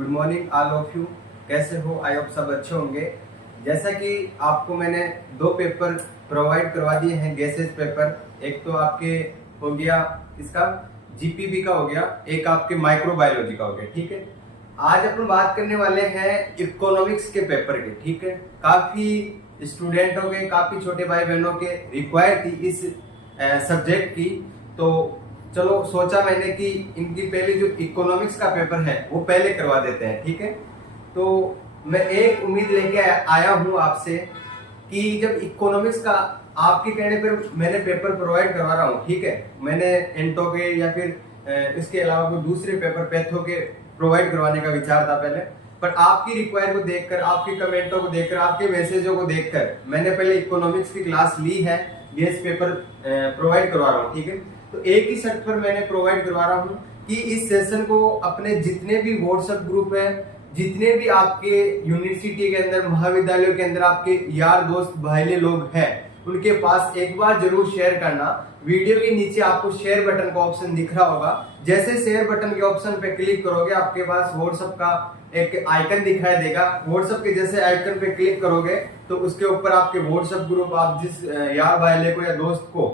Good morning all of you. कैसे हो? I hope सब अच्छे होंगे। जैसा कि आपको मैंने दो पेपर प्रोवाइड करवा दिए हैं, गैसेज पेपर। एक तो आपके हो गया इसका जीपीबी का हो गया, एक आपके माइक्रोबायोलॉजी का हो गया। ठीक है, आज अपन बात करने वाले हैं इकोनॉमिक्स के पेपर के। ठीक है, काफी स्टूडेंटों के, काफी छोटे भाई बहनों के रिक्वायर थी इस सब्जेक्ट की। तो चलो सोचा मैंने कि इनकी पहले जो इकोनॉमिक्स का पेपर है वो पहले करवा देते हैं। ठीक है, तो मैं एक उम्मीद लेके आया हूं आपसे कि जब इकोनॉमिक्स का आपके कहने पर मैंने पेपर प्रोवाइड करवा रहा हूँ। ठीक है, मैंने एंटो के या फिर इसके अलावा कोई दूसरे पेपर पैथो के प्रोवाइड करवाने का विचार था पहले, पर आपकी रिक्वायर को देखकर, आपके कमेंटों को देखकर, आपके मैसेजों को देखकर मैंने पहले इकोनॉमिक्स की क्लास ली है, गेस्ट पेपर प्रोवाइड करवा रहा हूँ। ठीक है, तो एक ही शर्त पर मैंने प्रोवाइड करवा रहा हूँ कि इस सेशन को अपने जितने भी व्हाट्सएप ग्रुप है, जितने भी आपके यूनिवर्सिटी के अंदर, महाविद्यालयों के अंदर आपके यार दोस्त भाईले लोग हैं, उनके पास एक बार जरूर शेयर करना। वीडियो के नीचे आपको शेयर बटन का ऑप्शन दिख रहा होगा। जैसे शेयर बटन के ऑप्शन पे क्लिक करोगे, आपके पास व्हाट्सएप का एक आइकन दिखाई देगा। व्हाट्सएप के जैसे आइकन पे क्लिक करोगे तो उसके ऊपर आपके व्हाट्सएप ग्रुप, आप जिस यार भाईले को या दोस्त को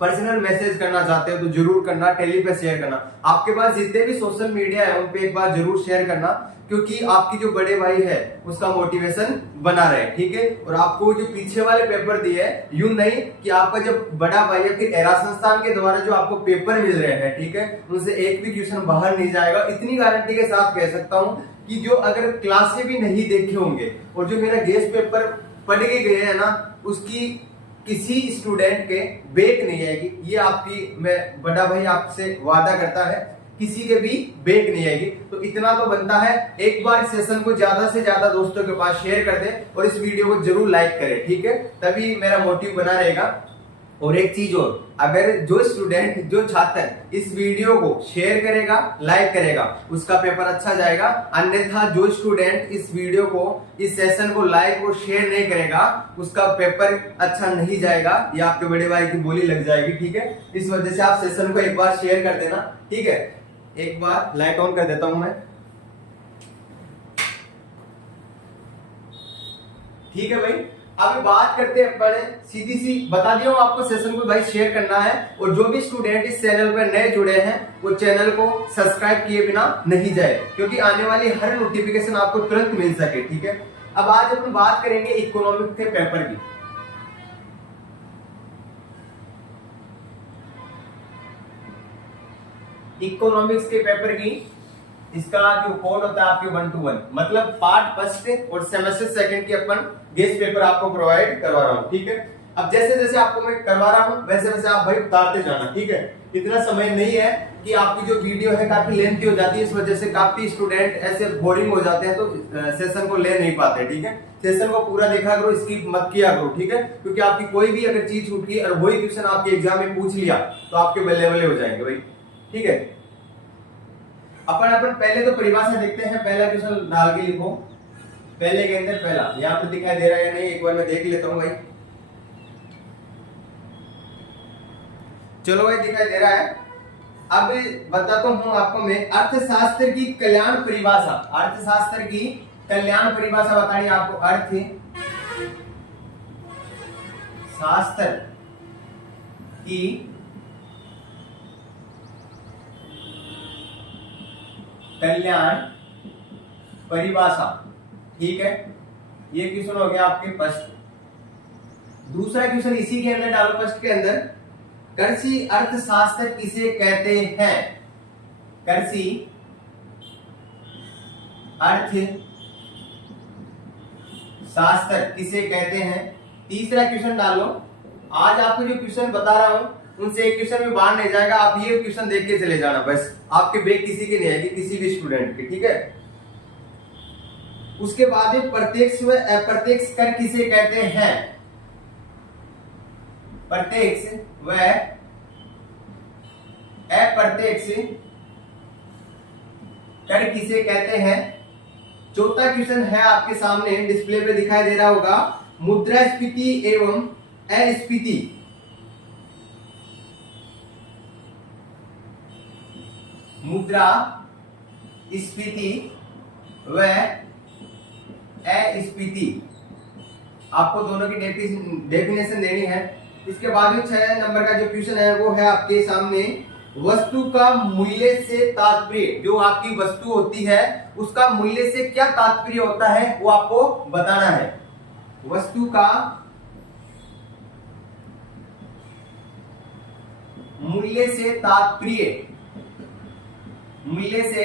पर्सनल मैसेज करना चाहते हो तो जरूर करना, टेली पे शेयर करना। आपके पास जितने भी सोशल मीडिया है उन पे एक बार जरूर शेयर करना, क्योंकि आपकी जो बड़े भाई है उसका मोटिवेशन बना रहे। ठीक है, और आपको जो पीछे वाले पेपर दिए यूं नहीं कि आपका जब बड़ा भाई है फिर एरा संस्थान के द्वारा जो आपको पेपर मिल रहे हैं, ठीक है, उनसे एक भी क्वेश्चन बाहर नहीं जाएगा। इतनी गारंटी के साथ कह सकता हूं कि जो अगर क्लासे भी नहीं देखे होंगे और जो मेरा गेस्ट पेपर पढ़ के गए हैं ना, उसकी किसी स्टूडेंट के बेक नहीं आएगी। ये आपकी, मैं बड़ा भाई आपसे वादा करता है, किसी के भी बेक नहीं आएगी। तो इतना तो बनता है, एक बार सेशन को ज्यादा से ज्यादा दोस्तों के पास शेयर कर दे और इस वीडियो को जरूर लाइक करें। ठीक है, तभी मेरा मोटिव बना रहेगा। और एक चीज और, अगर जो स्टूडेंट, जो छात्र इस वीडियो को शेयर करेगा, लाइक करेगा, उसका पेपर अच्छा जाएगा। अन्यथा जो स्टूडेंट इस वीडियो को, इस सेशन को लाइक और शेयर नहीं करेगा, उसका पेपर अच्छा नहीं जाएगा। ये आपके बड़े भाई की बोली लग जाएगी। ठीक है, इस वजह से आप सेशन को एक बार शेयर कर देना। ठीक है, एक बार लाइट ऑन कर देता हूं मैं। ठीक है भाई, अभी बात करते हैं अपने, सीधी सी बता दिया हूं आपको, सेशन को भाई शेयर करना है। और जो भी स्टूडेंट इस चैनल पर नए जुड़े हैं वो चैनल को सब्सक्राइब किए बिना नहीं जाए, क्योंकि आने वाली हर नोटिफिकेशन आपको तुरंत मिल सके। ठीक है, अब आज अपन बात करेंगे इकोनॉमिक्स के पेपर की। इकोनॉमिक्स के पेपर की इसका जो कोड होता है आपके 1 to 1, मतलब पार्ट फर्स्ट और सेमेस्टर सेकंड की अपन गेस्ट पेपर आपको प्रोवाइड करवा रहा हूँ। ठीक है, अब जैसे जैसे आपको मैं करवा रहा हूँ वैसे वैसे आप भाई उतारते जाना। ठीक है, इतना समय नहीं है कि आपकी जो वीडियो है काफी लेंथी हो जाती है, इस वजह से काफी स्टूडेंट ऐसे बोरिंग हो जाते हैं तो सेशन को ले नहीं पाते। ठीक है, सेशन को पूरा देखा करो, स्किप मत किया करो। ठीक है, क्योंकि आपकी कोई भी अगर चीज छूट गई और वही क्वेश्चन आपके एग्जाम में पूछ लिया तो आपके बल्ले बल्ले हो जाएंगे भाई। ठीक है, अपन पहले तो परिभाषा देखते हैं। पहला क्वेश्चन डाल के लिखो, पहले के अंदर पहला यहाँ पर दिखाई दे रहा है या नहीं, एक बार मैं देख लेता हूँ भाई। चलो भाई, दिखाई दे रहा है। अब बताता हूँ आपको मैं, अर्थशास्त्र की कल्याण परिभाषा। अर्थशास्त्र की कल्याण परिभाषा बतानी आपको। अर्थ शास्त्र की कल्याण परिभाषा। ठीक है, ये क्वेश्चन हो गया आपके फर्स्ट। दूसरा क्वेश्चन इसी के अंदर डालो, फर्स्ट के अंदर, कृषि अर्थशास्त्र किसे कहते हैं? कृषि अर्थशास्त्र किसे कहते हैं? तीसरा क्वेश्चन डालो। आज आपको जो क्वेश्चन बता रहा हूं उनसे एक क्वेश्चन भी बाहर नहीं जाएगा, आप ये क्वेश्चन देख के चले जाना, बस आपके बेग किसी की नहीं आएगी, किसी भी स्टूडेंट की। ठीक है, उसके बाद प्रत्यक्ष व अप्रत्यक्ष कर किसे कहते हैं? प्रत्यक्ष व अप्रत्यक्ष कर किसे कहते हैं? चौथा क्वेश्चन है आपके सामने, डिस्प्ले पे दिखाई दे रहा होगा, मुद्रास्फीति एवं अस्फीति। मुद्रा स्फीति व अस्फीति, आपको दोनों की डेफिनेशन देनी है। इसके बाद में 6 नंबर का जो क्वेश्चन है वो है आपके सामने, वस्तु का मूल्य से तात्पर्य, जो आपकी वस्तु होती है उसका मूल्य से क्या तात्पर्य होता है वो आपको बताना है। वस्तु का मूल्य से तात्पर्य, मूल्य से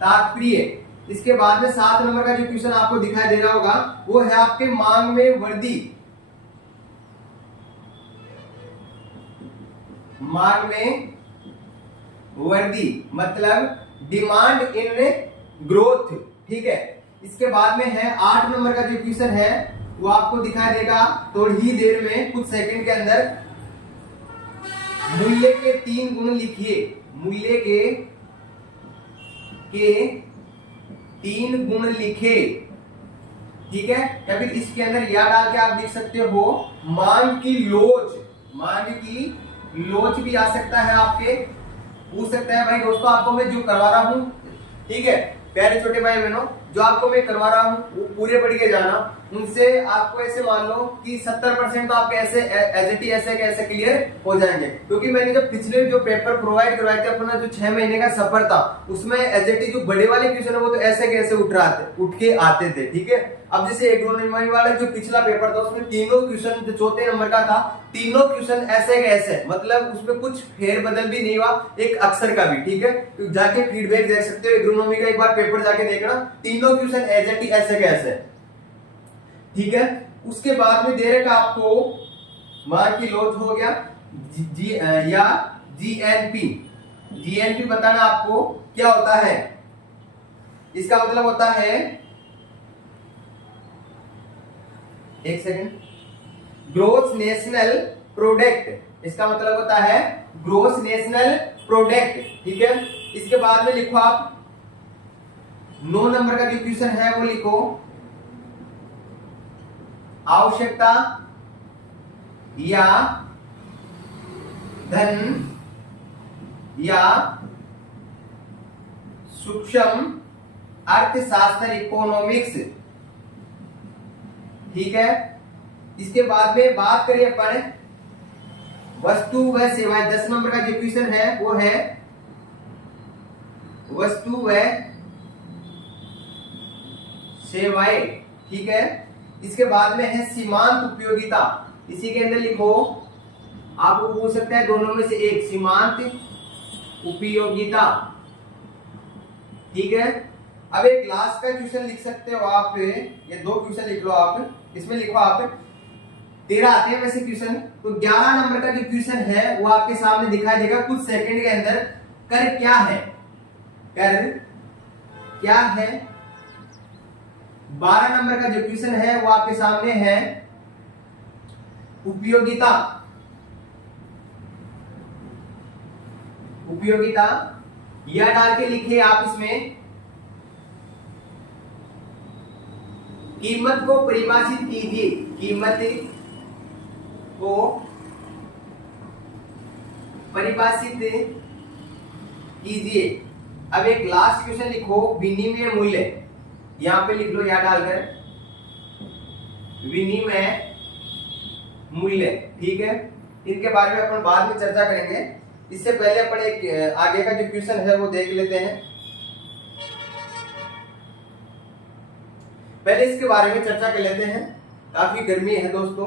तात्पर्य। इसके बाद में 7 नंबर का जो क्वेश्चन आपको दिखाई दे रहा होगा वो है आपके मांग में वृद्धि, मांग में वृद्धि मतलब डिमांड इन ग्रोथ, ठीक है। इसके बाद में है 8 नंबर का जो क्वेश्चन है वो आपको दिखाई देगा थोड़ी ही देर में, कुछ सेकंड के अंदर। मूल्य के 3 गुण लिखिए, मूल्य के 3 गुण लिखे, ठीक है। या फिर इसके अंदर या डाल के आप लिख सकते हो मांग की लोच, मांग की लोच भी आ सकता है, आपके पूछ सकता है भाई दोस्तों आपको मैं जो करवा रहा हूं, ठीक है प्यारे छोटे भाई बहनों, जो आपको मैं करवा रहा हूं वो पूरे पढ़ के जाना। उनसे आपको ऐसे मान लो कि 70% तो आपके ऐसे ऐसे क्लियर हो जाएंगे, क्योंकि मैंने जब पिछले जो पेपर प्रोवाइड करवाए थे अपना, जो 6 महीने का सफर था, उसमें एसएटी जो बड़े वाले क्वेश्चन है वो तो ऐसे कैसे उठ के आते थे, ठीक है। अब जैसे इकोनॉमी वाला जो पिछला पेपर था उसमें तीनों क्वेश्चन, जो चौथे नंबर का था, तीनों क्वेश्चन ऐसे के ऐसे, मतलब उसमें कुछ फेर बदल भी नहीं हुआ, एक अक्षर का भी, ठीक है। तो जाके फीडबैक देख सकते हो, इकोनॉमी का एक बार पेपर जाके देखना, तीनों क्वेश्चन एसएटी ऐसे के ऐसे, ठीक है। उसके बाद में दे रखा आपको मार्क की लोच हो गया, या जीएनपी, जीएनपी बताना आपको क्या होता है। इसका मतलब होता है, एक सेकंड, ग्रोस नेशनल प्रोडक्ट, इसका मतलब होता है ग्रोस नेशनल प्रोडक्ट, ठीक है। इसके बाद में लिखो आप 9 नंबर का जो क्वेश्चन है वो लिखो, आवश्यकता या धन या सूक्ष्म अर्थशास्त्र इकोनॉमिक्स, ठीक है। इसके बाद में बात करिए अपन वस्तु व सेवाएं, 10 नंबर का जो क्वेश्चन है वो है वस्तु व सेवाएं, ठीक है। इसके बाद में है सीमांत उपयोगिता, इसी के अंदर लिखो, आपको पूछ सकता है दोनों में से एक, सीमांत उपयोगिता, ठीक है। अब एक लास्ट का क्वेश्चन लिख सकते हो आप, ये 2 क्वेश्चन लिख लो आप, इसमें लिखो आप 13 आते हैं वैसे क्वेश्चन, तो 11 नंबर का जो क्वेश्चन है वो आपके सामने दिखाई देगा कुछ सेकंड के अंदर, कर क्या है, कर क्या है। 12 नंबर का जो क्वेश्चन है वो आपके सामने है उपयोगिता, उपयोगिता, यह डाल के लिखिए आप इसमें, कीमत को परिभाषित कीजिए, कीमत को परिभाषित कीजिए। अब एक लास्ट क्वेश्चन लिखो, विनिमय मूल्य, यहां पे लिख लो या डालकर विनिमय मूल्य, ठीक है। इनके बारे में अपन बाद में चर्चा करेंगे, इससे पहले अपन एक आगे का जो क्वेश्चन है वो देख लेते हैं। पहले इसके बारे में चर्चा कर लेते हैं। काफी गर्मी है दोस्तों,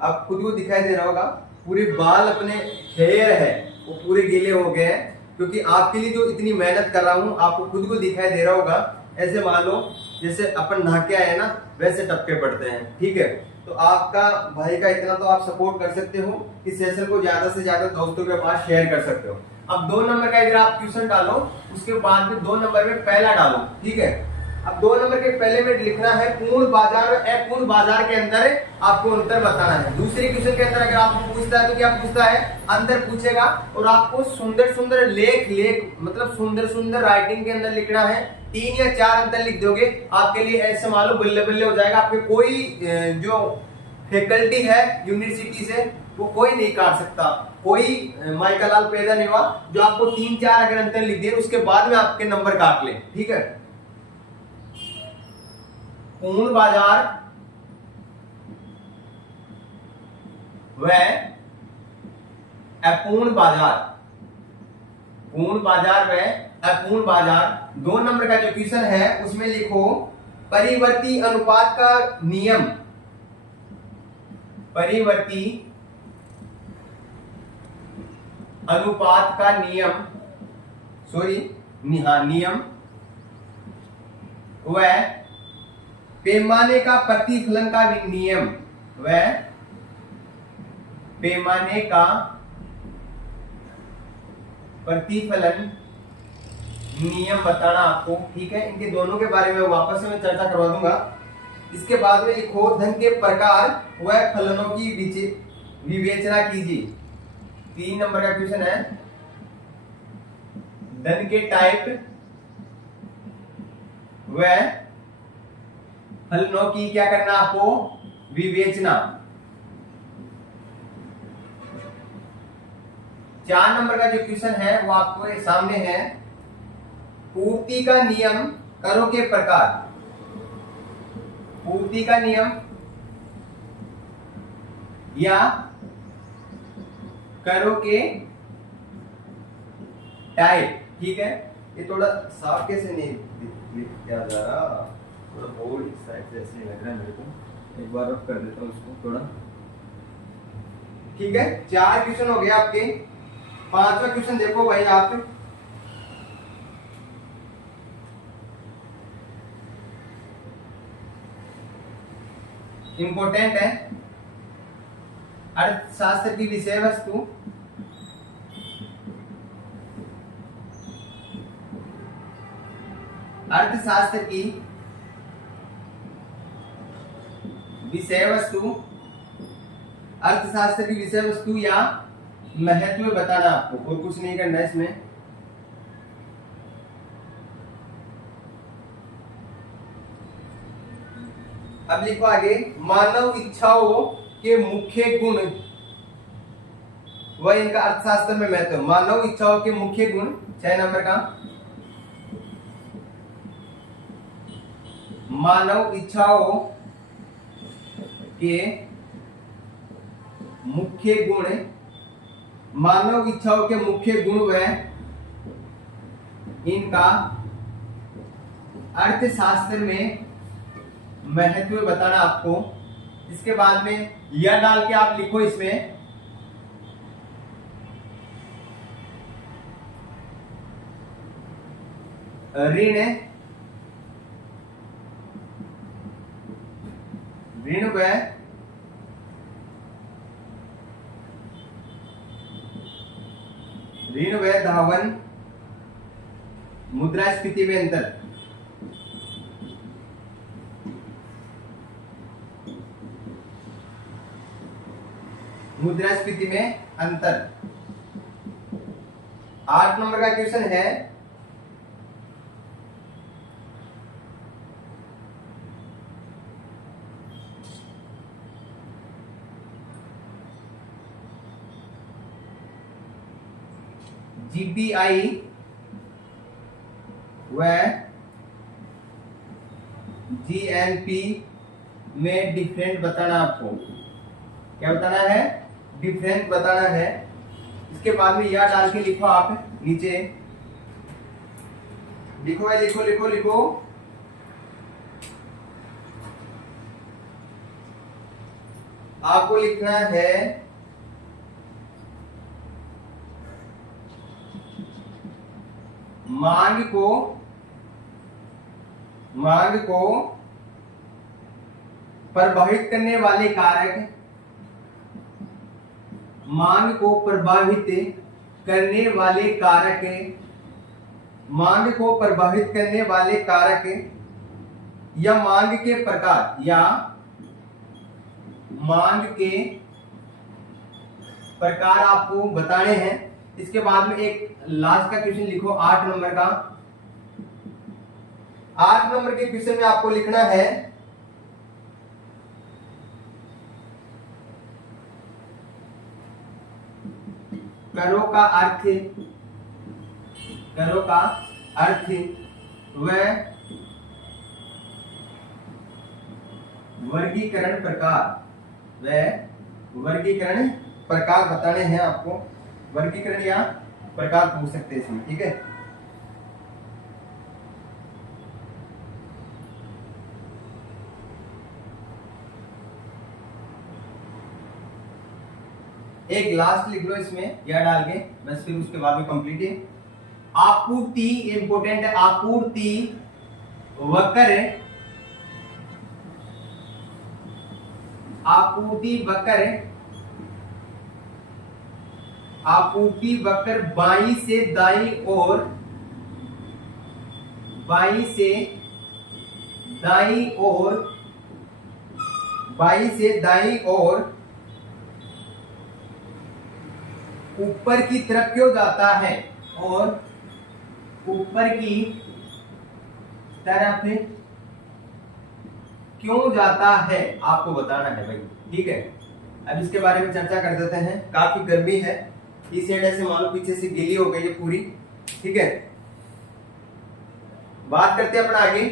आप खुद को दिखाई दे रहा होगा, पूरे बाल अपने हेयर है वो पूरे गीले हो गए हैं, क्योंकि आपके लिए जो इतनी मेहनत कर रहा हूं, आपको खुद को दिखाई दे रहा होगा, ऐसे मान लो जैसे अपन नहा के आए ना वैसे टपके पड़ते हैं, ठीक है। तो आपका भाई का इतना तो आप सपोर्ट कर सकते हो, इस सेशन को ज्यादा से ज्यादा दोस्तों के पास शेयर कर सकते हो। अब 2 नंबर का अगर आप क्वेश्चन डालो, उसके बाद में 2 नंबर में पहला डालो, ठीक है। अब 2 नंबर के पहले में लिखना है पूर्ण बाजार और अपूर्ण बाजार के अंदर आपको अंतर बताना है। दूसरे क्वेश्चन के अंदर अगर आपको पूछता है तो क्या पूछता है, अंतर पूछेगा, और आपको सुंदर सुंदर लेख मतलब सुंदर सुंदर राइटिंग के अंदर लिखना है। 3 या 4 अंतर लिख दोगे, आपके लिए ऐसे मालूम बल्ले बल्ले हो जाएगा। आपके कोई जो फैकल्टी है यूनिवर्सिटी से वो कोई नहीं काट सकता, कोई माइका लाल पैदा नहीं हुआ जो आपको 3-4 अगर अंतर लिख दिए उसके बाद में आपके नंबर काट ले, ठीक है। पूर्ण बाजार व अपूर्ण बाजार, पूर्ण बाजार व अपूर्ण बाजार। 2 नंबर का जो क्वेश्चन है उसमें लिखो परिवर्ती अनुपात का नियम, परिवर्ती अनुपात का नियम, नियम व पैमाने का प्रतिफलन का नियम, व पैमाने का प्रतिफलन नियम बताना आपको। ठीक है, इनके दोनों के बारे में वापस से मैं चर्चा करवा दूंगा। इसके बाद में लिखो धन के प्रकार व फलनों की विवेचना कीजिए। 3 नंबर का क्वेश्चन है, धन के टाइप व फलनों की क्या करना आपको, विवेचना। 4 नंबर का जो क्वेश्चन है वो आपको सामने है, पूर्ति का नियम करों के प्रकार, पूर्ति का नियम या करों के टाइप। ठीक है, ये थोड़ा साफ कैसे नहीं किया जा रहा, थोड़ा बोर्ड इस साइड से ऐसे लग रहा है मेरे को, एक बार रफ कर देता हूँ इसको थोड़ा। ठीक है, 4 क्वेश्चन हो गए आपके। 5वां क्वेश्चन देखो भाई आप, इंपॉर्टेंट है। अर्थशास्त्र की विषय वस्तु, अर्थशास्त्र की विषय वस्तु, अर्थशास्त्र की विषय वस्तु या महत्व बताना आपको, और कुछ नहीं करना इसमें। अब लिखो आगे, मानव इच्छाओं के मुख्य गुण व इनका अर्थशास्त्र में महत्व। मानव इच्छाओं के मुख्य गुण 6 नंबर का, मानव इच्छाओं के मुख्य गुण, मानव इच्छाओं के मुख्य गुण व इनका अर्थशास्त्र में महत्व बताना आपको। इसके बाद में यह डाल के आप लिखो इसमें, ऋण, ऋण व ऋण व धावन मुद्रास्फीति में अंतर। मुद्रास्फीति में अंतर। 8 नंबर का क्वेश्चन है, जीपीआई व जीएनपी में डिफरेंट बताना आपको। क्या बताना है, डिफरेंट बताना है। इसके बाद में यह डाल के लिखो आप नीचे, लिखो है, लिखो लिखो लिखो, आपको लिखना है मांग को प्रभावित करने वाले कारक, मांग को प्रभावित करने वाले कारक, मांग को प्रभावित करने वाले कारक या मांग के प्रकार, या मांग के प्रकार आपको बताने हैं। इसके बाद में एक लास्ट का क्वेश्चन लिखो 8 नंबर का। 8 नंबर के क्वेश्चन में आपको लिखना है करों का अर्थ, करों का अर्थ व वर्गीकरण प्रकार व वर्गीकरण प्रकार बताने हैं आपको। वर्गीकरण या प्रकार पूछ सकते हैं इसमें, ठीक है। एक लास्ट लिख लो इसमें यह डाल के, बस फिर उसके बाद में कंप्लीट है। आपूर्ति इंपोर्टेंट है, आपूर्ति वक्र, आपूर्ति वक्र, आपूर्ति वक्र बाईं से दाईं ओर, बाईं से दाईं ओर, बाईं से दाईं ओर ऊपर की तरफ क्यों जाता है, और ऊपर की तरफ क्यों जाता है आपको बताना है भाई, ठीक है। अब इसके बारे में चर्चा कर देते हैं। काफी गर्मी है, इस साइड ऐसे मान लो पीछे से गीली हो गई है पूरी, ठीक है। बात करते हैं अपना आगे।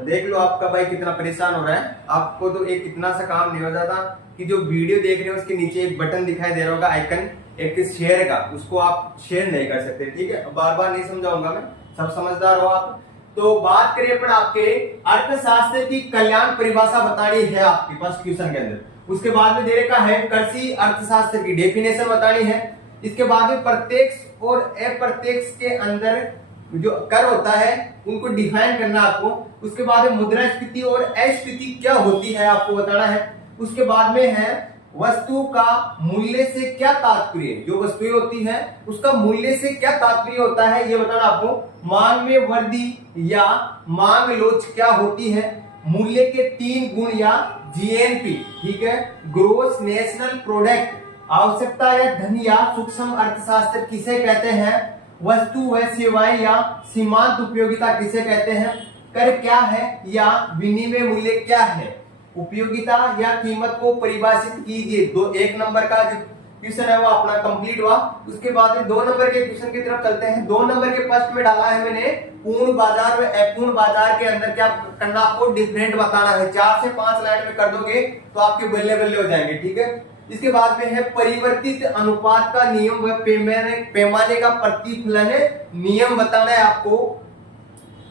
देख लो आपका भाई कितना परेशान हो रहा है। आपको तो एक इतना सा काम नहीं हो जाता कि जो वीडियो देख रहे हो उसके नीचे एक बटन दिखाई दे रहा होगा आइकन, एक शेयर का, उसको आप शेयर नहीं कर सकते, ठीक है। बार बार नहीं समझाऊंगा मैं, सब समझदार हो आप। तो बात करिए अपन आपके अर्थशास्त्र की कल्याण परिभाषा बतानी है आपके पास क्वेश्चन के अंदर। उसके बाद में दे रखा है कृषि अर्थशास्त्र की डेफिनेशन बतानी है। इसके बाद में प्रत्यक्ष और अप्रत्यक्ष के अंदर जो कर होता है उनको डिफाइन करना आपको। उसके बाद में मुद्रास्फीति और अस्फीति क्या होती है आपको बताना है। उसके बाद में है वस्तु का मूल्य से क्या तात्पर्य, जो वस्तुएं होती है उसका मूल्य से क्या तात्पर्य होता है ये बताना आपको। मांग में वृद्धि या मांग लोच क्या होती है, मूल्य के 3 गुण या जीएनपी, ठीक है। ग्रोस नेशनल प्रोडक्ट, आवश्यकता या धन या सूक्ष्म अर्थशास्त्र किसे कहते हैं, वस्तु व सेवाएं या सीमांत उपयोगिता किसे कहते हैं, कर क्या है या विनिमय मूल्य क्या है, उपयोगिता या कीमत को परिभाषित कीजिए। 1 नंबर का जो क्वेश्चन है वो अपना कंप्लीट हुआ। उसके बाद में 2 नंबर के क्वेश्चन की तरफ चलते हैं। 2 नंबर के फर्स्ट में डाला है मैंने पूर्ण बाजार व अपूर्ण बाजार के अंदर क्या करना आपको डिफरेंट बताना है। 4 से 5 लाइन में कर दोगे तो आपके बल्ले बल्ले हो जाएंगे, ठीक है। इसके बाद में है परिवर्तित अनुपात का नियम व पैमाने का प्रतिफलन नियम बताना है आपको।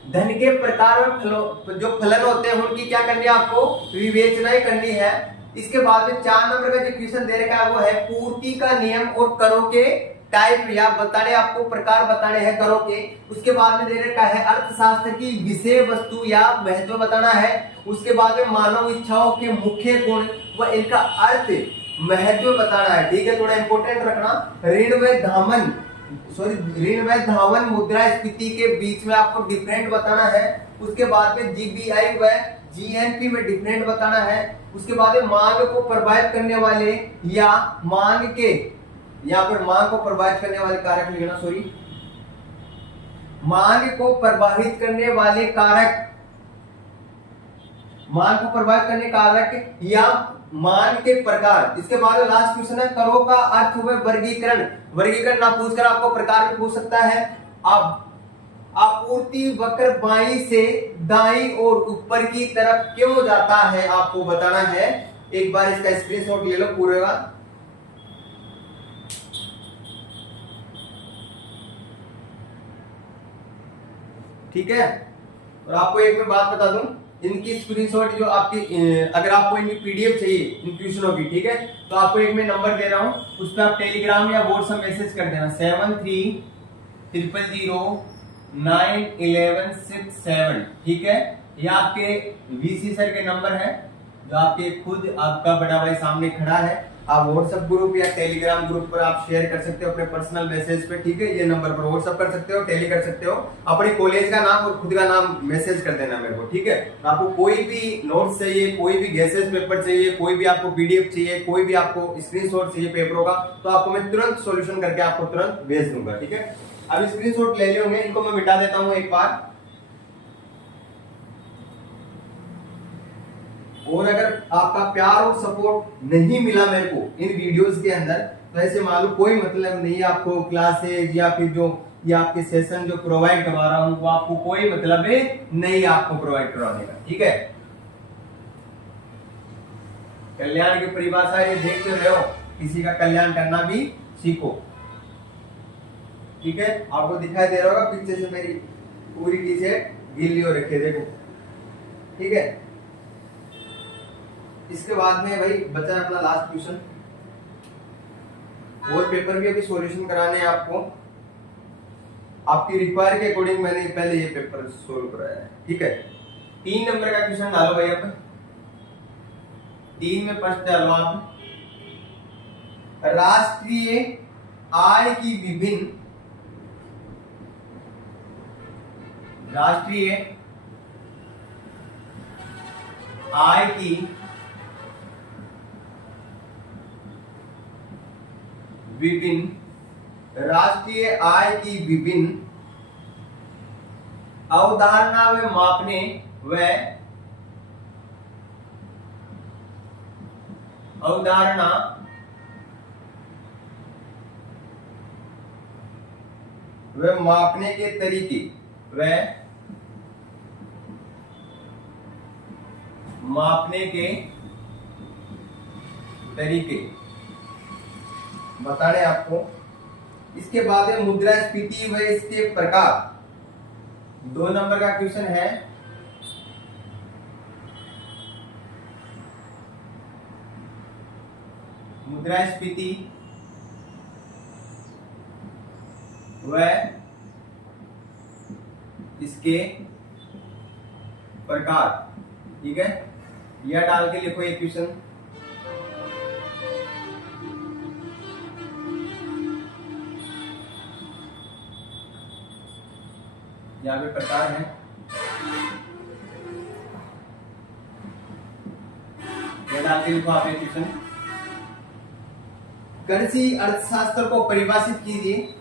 धन के प्रकार में जो फलन होते हैं उनकी क्या करनी है आपको, विवेचनाएं करनी है। इसके बाद में 4 नंबर का जो क्वेश्चन दे रखा है वो है पूर्ति का नियम और करों के टाइप या बताने आपको प्रकार बताने हैं करों के। उसके बाद में दे रखा है अर्थशास्त्र की विषय वस्तु या महत्व बताना है। उसके बाद में मानव इच्छाओं के मुख्य गुण व इनका अर्थ महत्व बताना है, ठीक है। थोड़ा इंपोर्टेंट रखना। ऋण व धावन मुद्रास्फीति के बीच में आपको डिफरेंट बताना है। उसके बाद में जीबीआई व जीएनपी में डिफरेंट बताना है। उसके बाद में मांग को प्रभावित करने वाले या मांग के, यहाँ पर मांग को प्रभावित करने वाले कारक लिखना, सॉरी, मांग को प्रभावित करने वाले कारक, मांग को प्रभावित करने कारक या मांग के प्रकार। इसके बाद लास्ट क्वेश्चन है करों का अर्थ व वर्गीकरण। वर्गीकरण ना पूछकर आपको प्रकार भी पूछ सकता है। अब आपूर्ति वक्र बाईं से दाईं और ऊपर की तरफ क्यों जाता है आपको बताना है। एक बार इसका स्क्रीनशॉट ले लो पूरे का। ठीक है। और आपको एक मैं बात बता दूं, इनकी स्क्रीनशॉट जो आपकी अगर आपको इनकी पीडीएफ चाहिए इन क्वेश्चनों की, ठीक है, तो आपको एक मैं नंबर दे रहा हूं, उस पर आप टेलीग्राम या व्हाट्सएप मैसेज कर देना 7300091167, ठीक है। ये आपके वीसी सर के नंबर है जो आपके खुद आपका बड़ा भाई सामने खड़ा है। आप व्हाट्सएप ग्रुप या टेलीग्राम ग्रुप पर आप शेयर कर सकते हो अपने पर्सनल मैसेज पे, ठीक है। ये नंबर पर व्हाट्सएप कर सकते हो, टेली कर सकते हो, अपने कॉलेज का नाम और खुद का नाम मैसेज कर देना मेरे को, ठीक है। आपको कोई भी नोट्स चाहिए, कोई भी गैसेज पेपर चाहिए, कोई भी आपको पीडीएफ चाहिए, कोई भी आपको स्क्रीनशॉट चाहिए पेपरों का, तो आपको मैं तुरंत सॉल्यूशन करके आपको तुरंत भेज दूंगा, ठीक है। अब स्क्रीनशॉट ले लिए होंगे, इनको मैं मिटा देता हूँ एक बार। और अगर आपका प्यार और सपोर्ट नहीं मिला मेरे को इन वीडियोस के अंदर, तो ऐसे मालूम कोई मतलब नहीं है आपको क्लासेज या फिर जो ये आपके सेशन जो प्रोवाइड करवा रहा हूं वो आपको कोई मतलब नहीं आपको प्रोवाइड करवाने का, ठीक है। कल्याण की परिभाषा ये देखते रहो, किसी का कल्याण करना भी सीखो। ठीक है, आपको दिखाई दे रहा होगा पीछे से मेरी पूरी टी शर्ट गीली हो रखी है, देखो। ठीक है, इसके बाद में भाई बचा है अपना लास्ट क्वेश्चन। और पेपर भी अभी सॉल्यूशन कराने हैं आपको, आपकी रिक्वायर के अकॉर्डिंग मैंने पहले ये पेपर सोल्व कराया है। ठीक है, 3 नंबर का क्वेश्चन डालो भाई आप। 3 में प्रश्न डालो आप, राष्ट्रीय आय की विभिन्न राष्ट्रीय आय की विभिन्न अवधारणा व मापने व अवधारणा व मापने के तरीके बताने आपको। इसके बाद है मुद्रास्फीति व इसके प्रकार, 2 नंबर का क्वेश्चन है। मुद्रास्फीति व इसके प्रकार। ठीक है, यह डाल के लिखो ये क्वेश्चन। यहाँ पे प्रकार है, यह डाल के लिखो आप ये क्वेश्चन। कृषि अर्थशास्त्र को परिभाषित कीजिए।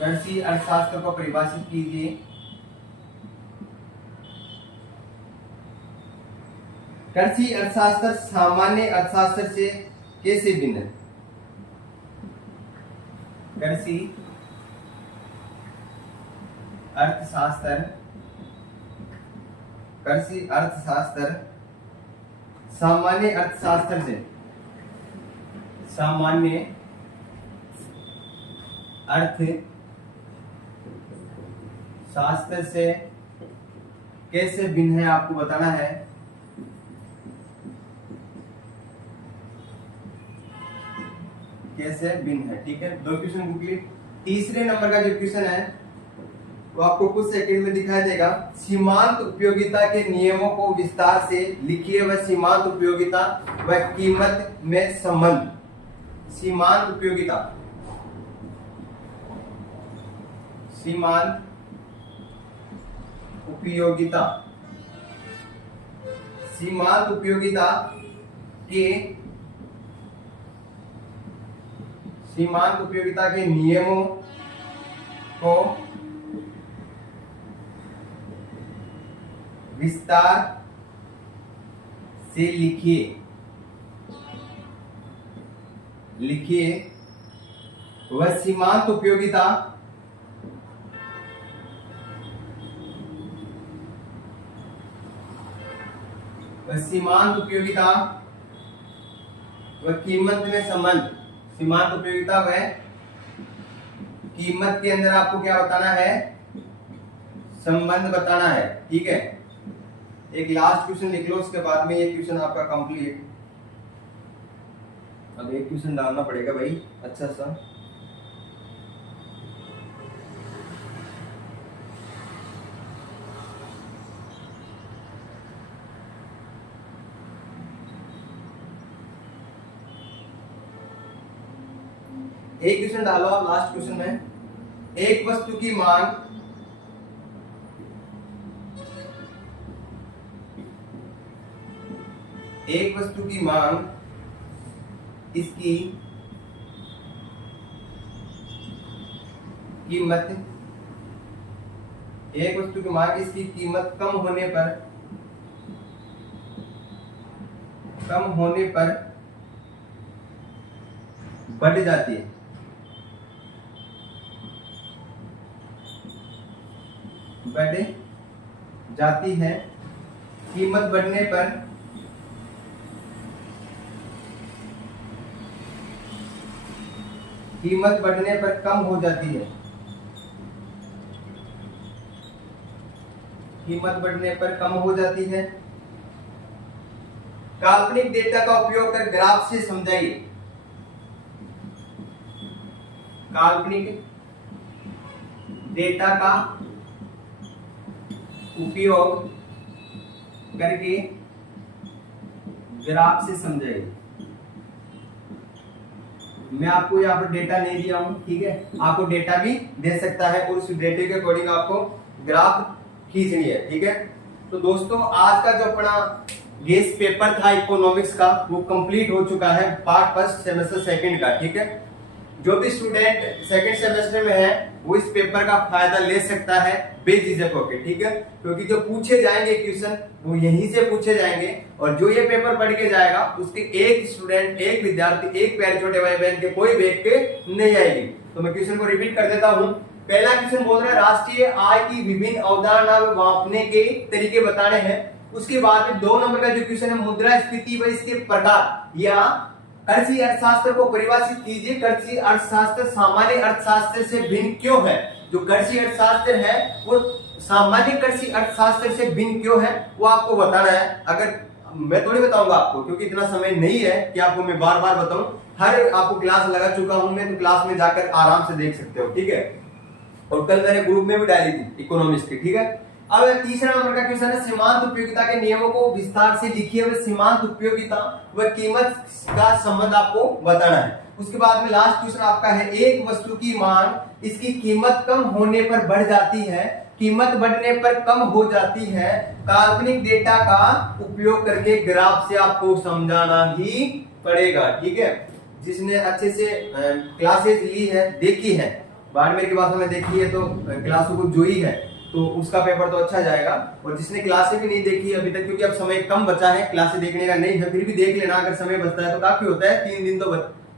कृषि अर्थशास्त्र को परिभाषित कीजिए। कृषि अर्थशास्त्र सामान्य अर्थशास्त्र से कैसे भिन्न है? कृषि अर्थशास्त्र सामान्य अर्थशास्त्र से कैसे भिन्न है, आपको बताना है। कैसे भिन्न है। ठीक है, 2 क्वेश्चन कंप्लीट। तीसरे नंबर का जो क्वेश्चन है वो आपको कुछ सेकंड में दिखाई देगा। सीमांत उपयोगिता के नियमों को विस्तार से लिखिए व सीमांत उपयोगिता व कीमत में संबंध। सीमांत उपयोगिता सीमांत उपयोगिता के नियमों को विस्तार से लिखिए वह सीमांत उपयोगिता व कीमत में संबंध। सीमांत उपयोगिता व कीमत के अंदर आपको क्या बताना है? संबंध बताना है। ठीक है, एक लास्ट क्वेश्चन लिख लो, उसके बाद में ये क्वेश्चन आपका कंप्लीट। अब एक क्वेश्चन डालना पड़ेगा भाई अच्छा सा। एक क्वेश्चन डालो आप लास्ट क्वेश्चन में। एक वस्तु की मांग इसकी कीमत कम होने पर बढ़ जाती है। बढ़ जाती है। कीमत बढ़ने पर कम हो जाती है। कीमत बढ़ने पर कम हो जाती है। काल्पनिक डेटा का उपयोग कर ग्राफ से समझाइए। काल्पनिक डेटा का उपयोग करके ग्राफ से समझाइए। मैं आपको यहाँ पर डेटा नहीं दिया हूं, ठीक है, आपको डेटा भी दे सकता है और उस डेटे के अकॉर्डिंग आपको ग्राफ खींचनी है, ठीक है। तो दोस्तों आज का जो अपना गेस पेपर था इकोनॉमिक्स का वो कंप्लीट हो चुका है, पार्ट फर्स्ट सेमेस्टर सेकंड का, ठीक है। जो भी स्टूडेंट सेकंड सेमेस्टर में है वो इस पेपर का फायदा ले सकता है बेझिझक होकर, ठीक है, क्योंकि जो पूछे जाएंगे क्वेश्चन वो यहीं से पूछे जाएंगे और जो ये पेपर पढ़ के जाएगा उसके एक स्टूडेंट, एक विद्यार्थी, एक पैर छोटे भाई बहन के कोई बैग के नहीं आएगी। तो मैं क्वेश्चन को रिपीट कर देता हूँ। पहला क्वेश्चन बोल रहा है राष्ट्रीय आय की विभिन्न अवधारणा मापने के तरीके बताने हैं। उसके बाद में 2 नंबर का जो क्वेश्चन है मुद्रास्फीति व इसके प्रकार या कृषि अर्थशास्त्र को परिभाषित कीजिए। कृषि अर्थशास्त्र सामान्य अर्थशास्त्र से भिन्न क्यों है? जो कृषि अर्थशास्त्र है वो सामान्य कृषि अर्थशास्त्र से भिन्न क्यों है वो आपको बताना है। अगर मैं थोड़ी बताऊंगा आपको, क्योंकि इतना समय नहीं है कि आपको मैं बार बार बताऊं। हर आपको क्लास लगा चुका हूं मैं, तो क्लास में जाकर आराम से देख सकते हो, ठीक है। और कल मैंने ग्रुप में भी डाली थी इकोनॉमिक्स की, ठीक है। अब तीसरा नंबर का क्वेश्चन है सीमांत उपयोगिता के नियमों को विस्तार से लिखिए। व सीमांत उपयोगिता व कीमत का संबंध आपको बताना है। उसके बाद में लास्ट क्वेश्चन आपका है एक वस्तु की मांग इसकी कीमत कम होने पर बढ़ जाती है, कीमत बढ़ने पर कम हो जाती है। काल्पनिक डेटा का उपयोग करके ग्राफ से आपको समझाना ही पड़ेगा, ठीक है। जिसने अच्छे से क्लासेस ली है, देखी है, बाड़मेर की भाषा में देखी है तो क्लासों को जोई है तो उसका पेपर तो अच्छा जाएगा। और जिसने क्लासें भी नहीं देखी अभी तक, क्योंकि अब समय कम बचा है, क्लासें देखने का नहीं है, फिर भी देख लेना अगर समय बचता है तो काफी होता है।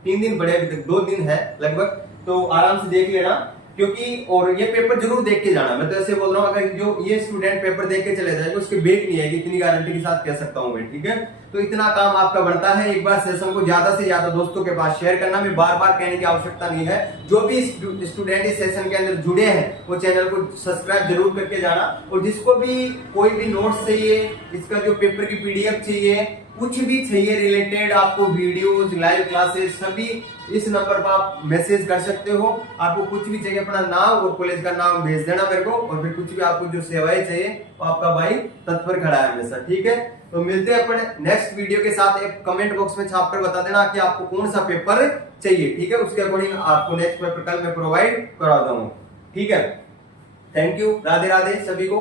3 दिन पड़े, अभी तक 2 दिन है लगभग, तो आराम से देख लेना। क्योंकि और ये पेपर जरूर देख के जाना। मैं तो ऐसे बोल रहा हूँ, अगर जो ये स्टूडेंट पेपर देख के चले जाएगा उसके बेट नहीं आएगी, इतनी गारंटी के साथ कह सकता हूँ मैं, ठीक है। तो इतना काम आपका बनता है, एक बार सेशन को ज्यादा से ज्यादा दोस्तों के पास शेयर करना। मैं बार बार कहने की आवश्यकता नहीं है। जो भी स्टूडेंट इस सेशन के अंदर जुड़े हैं वो चैनल को सब्सक्राइब जरूर करके जाना। और जिसको भी कोई भी नोट्स चाहिए, इसका जो पेपर की PDF चाहिए, कुछ भी चाहिए रिलेटेड आपको, वीडियोस, लाइव क्लासेस, सभी इस नंबर पर आप मैसेज कर सकते हो। आपको कुछ भी चाहिए अपना नाम और कॉलेज का नाम भेज देना मेरे को, और फिर कुछ भी आपको जो सेवाएं चाहिए तो आपका भाई तत्पर खड़ा है हमेशा, ठीक है। तो मिलते हैं अपने नेक्स्ट वीडियो के साथ। एक कमेंट बॉक्स में छाप कर बता देना कि आपको कौन सा पेपर चाहिए, ठीक है। उसके अकॉर्डिंग आपको नेक्स्ट पेपर कल मैं प्रोवाइड करा दूंगा, ठीक है। थैंक यू, राधे राधे सभी को।